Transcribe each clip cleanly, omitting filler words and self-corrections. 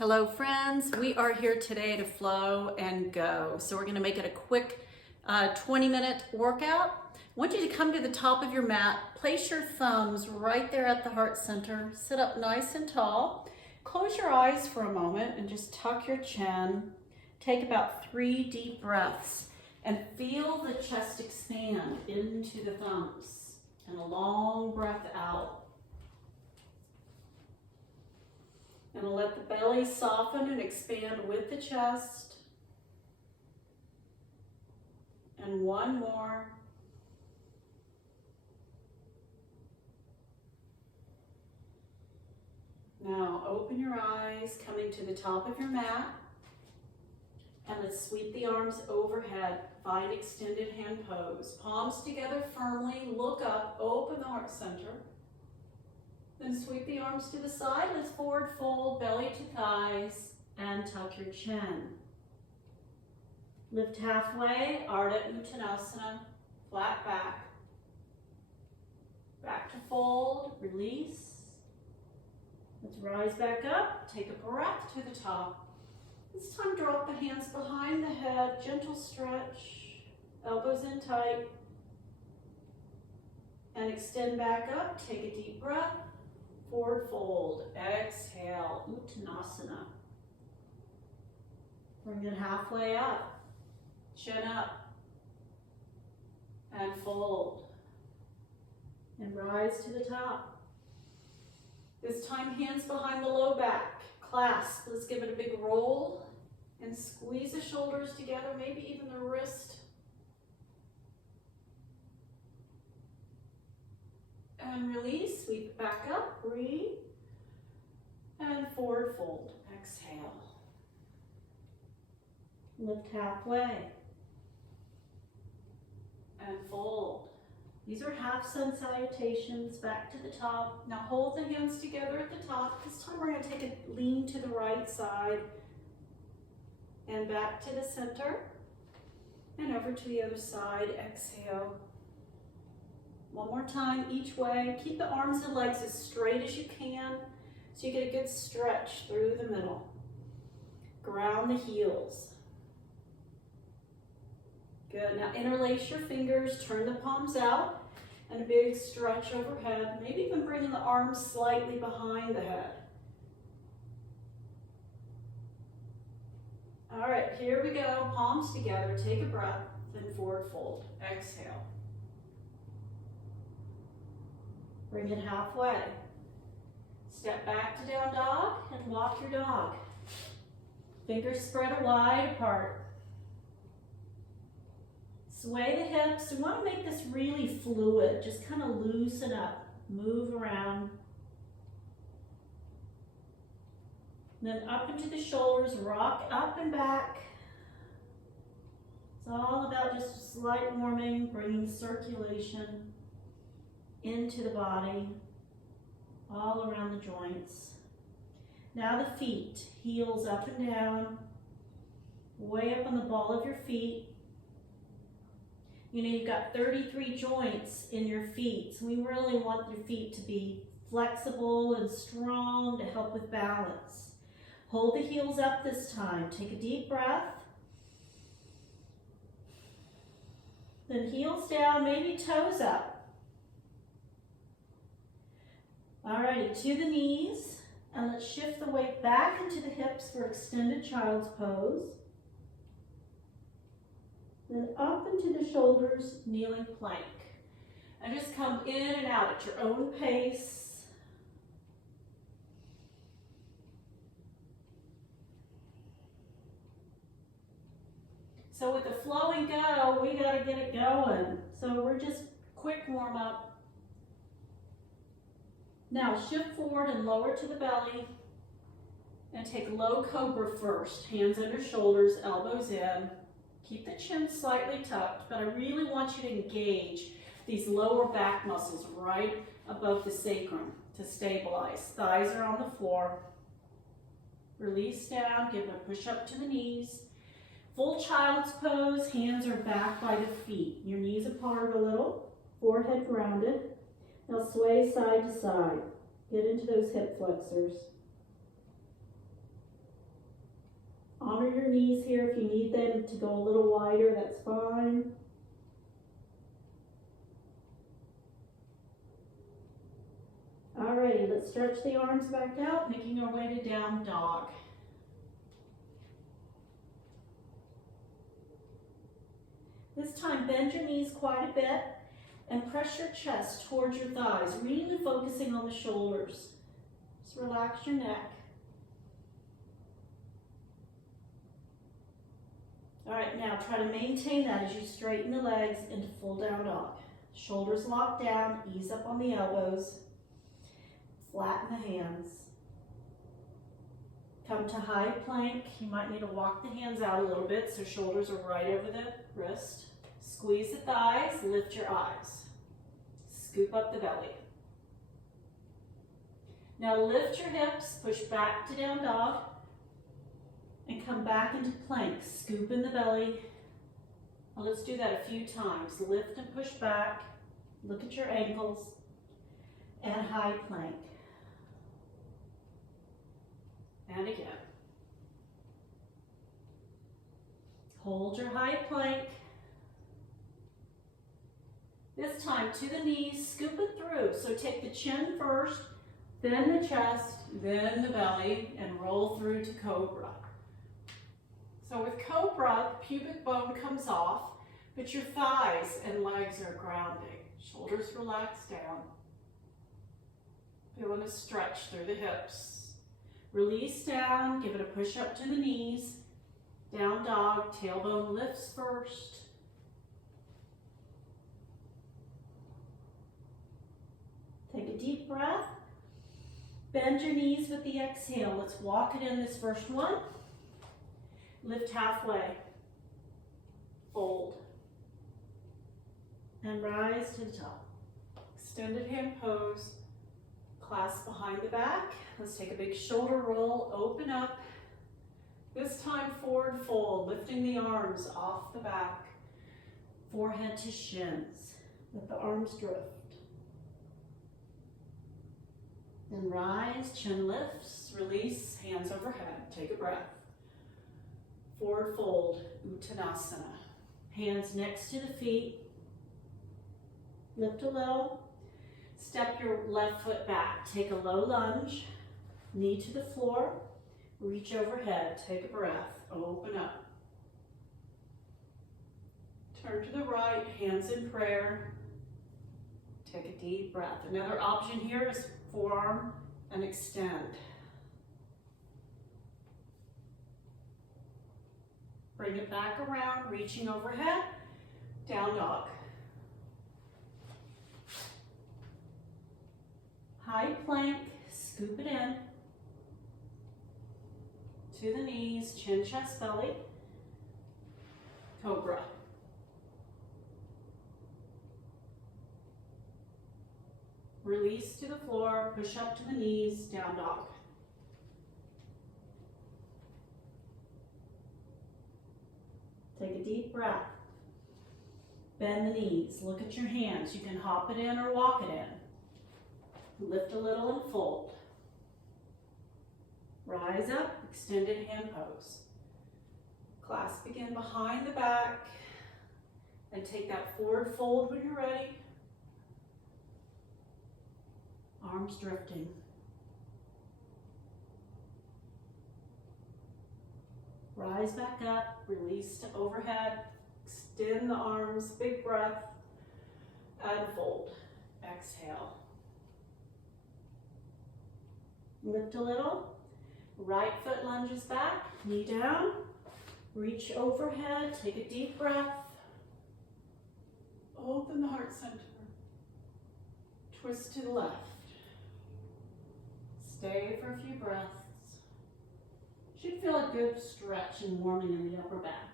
Hello friends, we are here today to flow and go. So we're gonna make it a quick 20-minute workout. I want you to come to the top of your mat, place your thumbs right there at the heart center, sit up nice and tall, close your eyes for a moment and just tuck your chin. Take about 3 deep breaths and feel the chest expand into the thumbs and a long breath out. And let the belly soften and expand with the chest. And one more. Now open your eyes, coming to the top of your mat. And let's sweep the arms overhead. Find extended hand pose. Palms together firmly, look up, open the heart center. Then sweep the arms to the side. Let's forward fold, belly to thighs, and tuck your chin. Lift halfway, Ardha Uttanasana, flat back. Back to fold, release. Let's rise back up, take a breath to the top. This time drop the hands behind the head, gentle stretch, elbows in tight. And extend back up, take a deep breath. Forward fold, exhale, Uttanasana. Bring it halfway up, chin up, and fold. And rise to the top. This time, hands behind the low back, clasp. Let's give it a big roll and squeeze the shoulders together, maybe even the wrist. And release, sweep it back up, breathe, and forward fold, exhale. Lift halfway, and fold. These are half sun salutations, back to the top. Now hold the hands together at the top. This time we're gonna take a lean to the right side, and back to the center, and over to the other side, exhale. One more time each way. Keep the arms and legs as straight as you can so you get a good stretch through the middle. Ground the heels. Good. Now interlace your fingers, turn the palms out, and a big stretch overhead. Maybe even bringing the arms slightly behind the head. All right, here we go. Palms together. Take a breath, then forward fold. Exhale. Bring it halfway. Step back to down dog and walk your dog. Fingers spread wide apart. Sway the hips. You want to make this really fluid. Just kind of loosen up. Move around. Then up into the shoulders. Rock up and back. It's all about just a slight warming, bringing circulation into the body, all around the joints. Now the feet, heels up and down, way up on the ball of your feet. You know, you've got 33 joints in your feet, so we really want your feet to be flexible and strong to help with balance. Hold the heels up this time. Take a deep breath. Then heels down, maybe toes up. Alrighty, to the knees, and let's shift the weight back into the hips for extended child's pose. Then up into the shoulders, kneeling plank. And just come in and out at your own pace. So with the flow and go, we gotta get it going. So we're just quick warm up. Now shift forward and lower to the belly and take low Cobra first. Hands under shoulders, elbows in. Keep the chin slightly tucked, but I really want you to engage these lower back muscles right above the sacrum to stabilize. Thighs are on the floor. Release down, give a push up to the knees. Full child's pose, hands are back by the feet. Your knees apart a little, forehead grounded. Now sway side to side. Get into those hip flexors. knees here. If you need them to go a little wider, that's fine. Alrighty, let's stretch the arms back out, making our way to down dog. This time, bend your knees quite a bit and press your chest towards your thighs, really focusing on the shoulders. Just relax your neck. All right, now try to maintain that as you straighten the legs into full down dog. Shoulders locked down, ease up on the elbows, flatten the hands. Come to high plank. You might need to walk the hands out a little bit so shoulders are right over the wrist. Squeeze the thighs, lift your eyes. Scoop up the belly. Now lift your hips, push back to down dog, and come back into plank. Scoop in the belly. Well, let's do that a few times. Lift and push back. Look at your ankles. And high plank. And again. Hold your high plank. This time to the knees, scoop it through. So take the chin first, then the chest, then the belly, and roll through to Cobra. So with Cobra, the pubic bone comes off, but your thighs and legs are grounding. Shoulders relax down. Feeling a stretch through the hips. Release down, give it a push up to the knees. Down dog, tailbone lifts first. Take a deep breath. Bend your knees with the exhale. Let's walk it in this first one. Lift halfway. Fold. And rise to the top. Extended hand pose. Clasp behind the back. Let's take a big shoulder roll. Open up. This time forward fold. Lifting the arms off the back. Forehead to shins. Let the arms drift. Then rise, chin lifts, release, hands overhead. Take a breath. Forward fold, Uttanasana. Hands next to the feet. Lift a little. Step your left foot back. Take a low lunge. Knee to the floor. Reach overhead. Take a breath. Open up. Turn to the right, hands in prayer. Take a deep breath. Another option here is forearm and extend. Bring it back around, reaching overhead, down dog. High plank, scoop it in. To the knees, chin, chest, belly. Cobra. Release to the floor, push up to the knees, down dog. Take a deep breath. Bend the knees, look at your hands. You can hop it in or walk it in. Lift a little and fold. Rise up, extended hand pose. Clasp again behind the back and take that forward fold when you're ready. Arms drifting. Rise back up, release to overhead, extend the arms, big breath, and fold. Exhale. Lift a little, right foot lunges back, knee down, reach overhead, take a deep breath, open the heart center, twist to the left. Stay for a few breaths. Should feel a good stretch and warming in the upper back.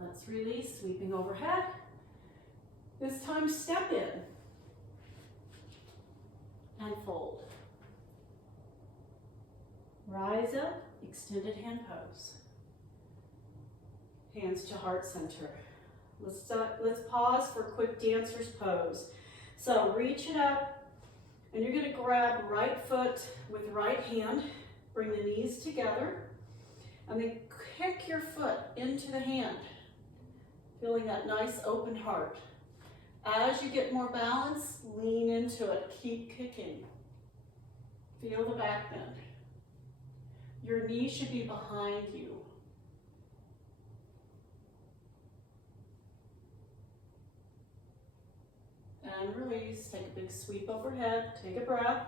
Let's release, sweeping overhead. This time step in and fold. Rise up, extended hand pose. Hands to heart center. Let's pause for quick dancer's pose. So reach it up And you're going to grab right foot with right hand, bring the knees together, and then kick your foot into the hand, feeling that nice open heart. As you get more balance, lean into it, keep kicking. Feel the back bend. Your knee should be behind you. And release, take a big sweep overhead, take a breath,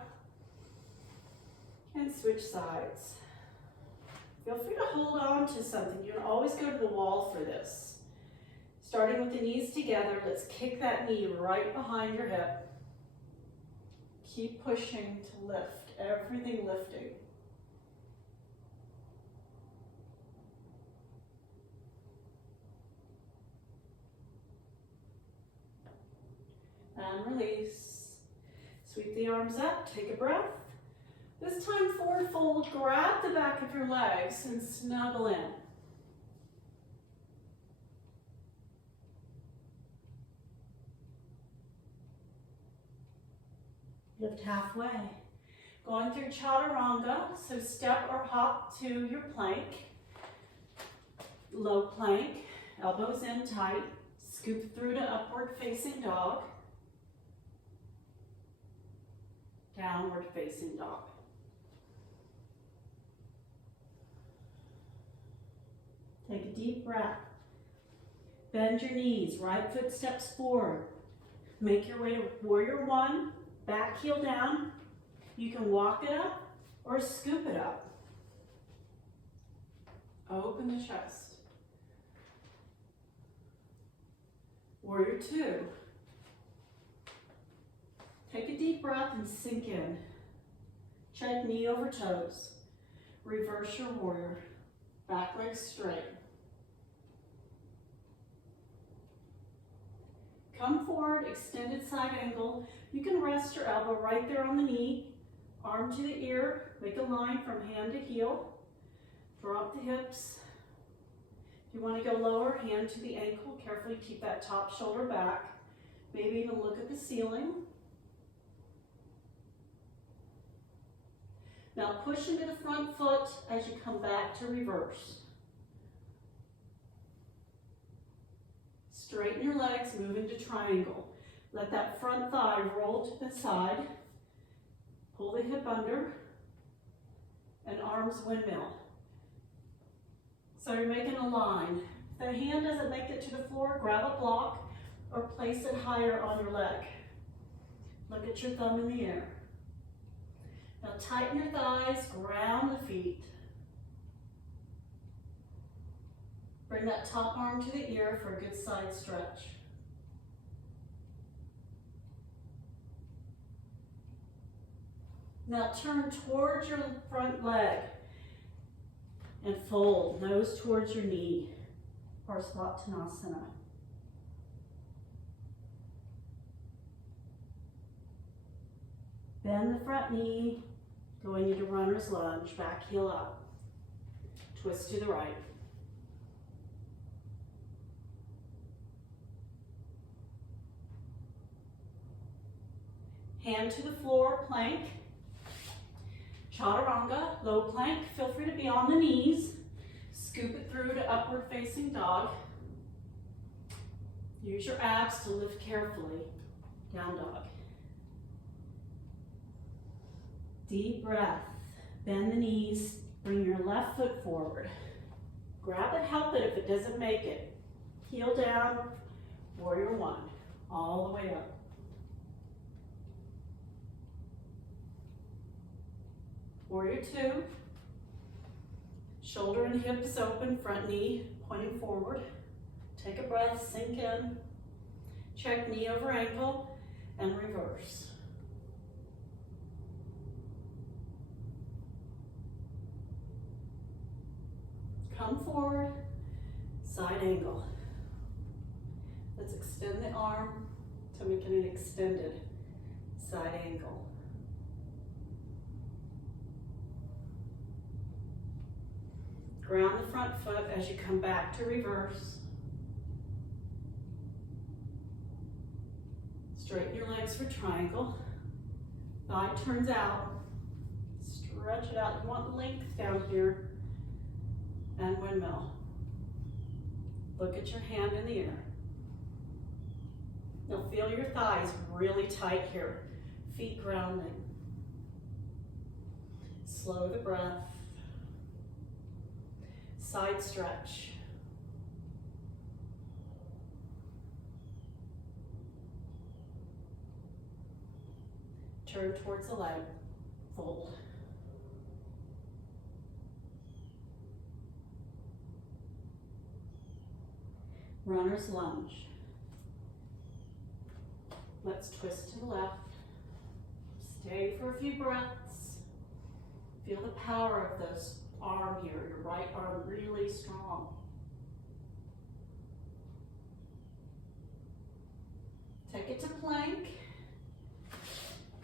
and switch sides. Feel free to hold on to something. You can always go to the wall for this. Starting with the knees together, let's kick that knee right behind your hip. Keep pushing to lift, everything lifting. And release. Sweep the arms up, take a breath. This time forward fold, grab the back of your legs and snuggle in. Lift halfway. Going through Chaturanga, so step or hop to your plank. Low plank, elbows in tight. Scoop through to upward facing dog. Downward facing dog. Take a deep breath. Bend your knees, right foot steps forward. Make your way to warrior one, back heel down. You can walk it up or scoop it up. Open the chest. Warrior two. Take a deep breath and sink in. Check knee over toes. Reverse your warrior. Back leg straight. Come forward, extended side angle. You can rest your elbow right there on the knee. Arm to the ear. Make a line from hand to heel. Drop the hips. If you want to go lower, hand to the ankle. Carefully keep that top shoulder back. Maybe even look at the ceiling. Now push into the front foot as you come back to reverse. Straighten your legs, move into triangle. Let that front thigh roll to the side. Pull the hip under and arms windmill. So you're making a line. If the hand doesn't make it to the floor, grab a block or place it higher on your leg. Look at your thumb in the air. Now tighten your thighs, ground the feet. Bring that top arm to the ear for a good side stretch. Now turn towards your front leg and fold, nose towards your knee, Parsvattanasana. Bend the front knee, going into runner's lunge, back heel up. Twist to the right. Hand to the floor, plank. Chaturanga, low plank. Feel free to be on the knees. Scoop it through to upward facing dog. Use your abs to lift carefully. Down dog. Deep breath. Bend the knees. Bring your left foot forward. Grab it, help it if it doesn't make it. Heel down, warrior one. All the way up. Warrior two. Shoulder and hips open, front knee pointing forward. Take a breath, sink in. Check knee over ankle and reverse. Come forward, side angle. Let's extend the arm to make it an extended side angle. Ground the front foot as you come back to reverse. Straighten your legs for triangle. Thigh turns out. Stretch it out. You want length down here. And windmill. Look at your hand in the air. Now feel your thighs really tight here. Feet grounding. Slow the breath. Side stretch. Turn towards the leg. Fold. Runner's lunge. Let's twist to the left. Stay for a few breaths. Feel the power of this arm here, your right arm really strong. Take it to plank.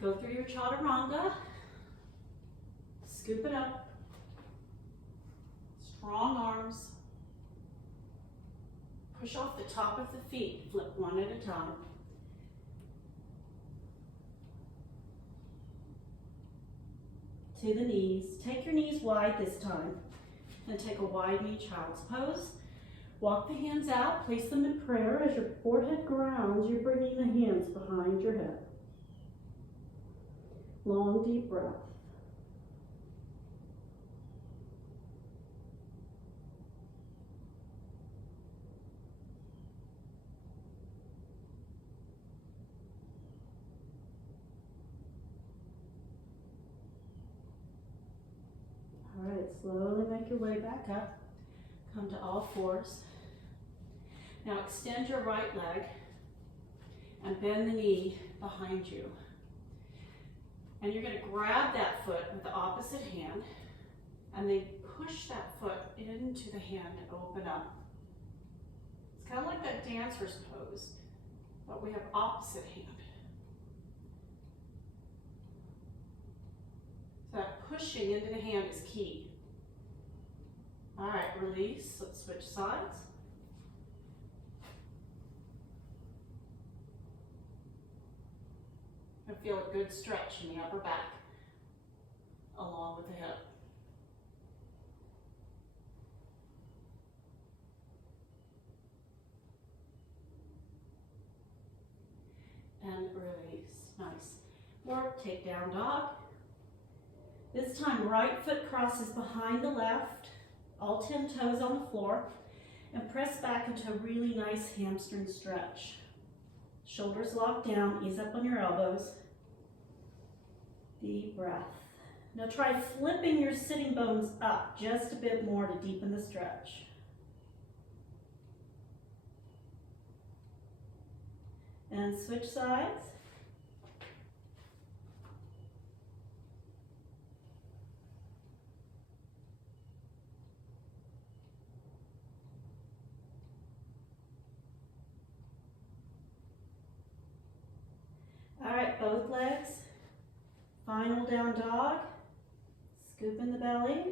Go through your Chaturanga. Scoop it up. Strong arms. Push off the top of the feet, flip one at a time. To the knees. Take your knees wide this time. And take a wide knee child's pose. Walk the hands out, place them in prayer. As your forehead grounds, you're bringing the hands behind your head. Long, deep breath. All right, slowly make your way back up. Come to all fours. Now extend your right leg and bend the knee behind you. And you're going to grab that foot with the opposite hand and then push that foot into the hand and open up. It's kind of like that dancer's pose, but we have opposite hand. So that pushing into the hand is key. All right, release. Let's switch sides. I feel a good stretch in the upper back, along with the hip. And release. Nice. More takedown dog. This time, right foot crosses behind the left, all 10 toes on the floor, and press back into a really nice hamstring stretch. Shoulders locked down, ease up on your elbows. Deep breath. Now try flipping your sitting bones up just a bit more to deepen the stretch. And switch sides. All right, both legs. Final down dog. Scoop in the belly.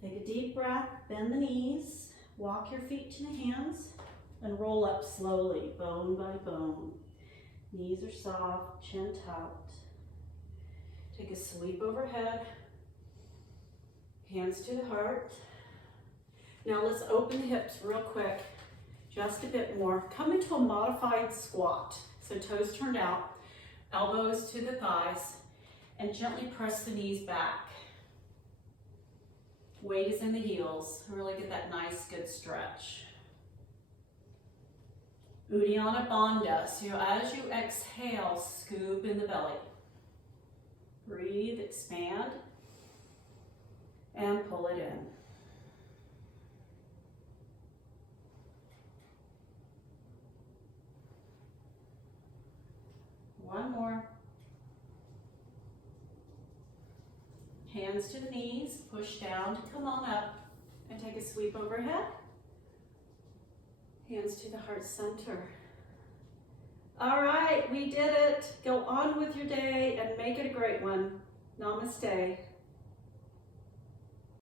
Take a deep breath, bend the knees, walk your feet to the hands, and roll up slowly, bone by bone. Knees are soft, chin tucked. Take a sweep overhead, hands to the heart. Now let's open the hips real quick, just a bit more. Come into a modified squat. So toes turned out, elbows to the thighs, and gently press the knees back. Weight is in the heels. Really get that nice, good stretch. Uddiyana Bandha. So as you exhale, scoop in the belly. Breathe, expand, and pull it in. One more. Hands to the knees, push down to come on up, and take a sweep overhead. Hands to the heart center. All right, we did it. Go on with your day and make it a great one. Namaste.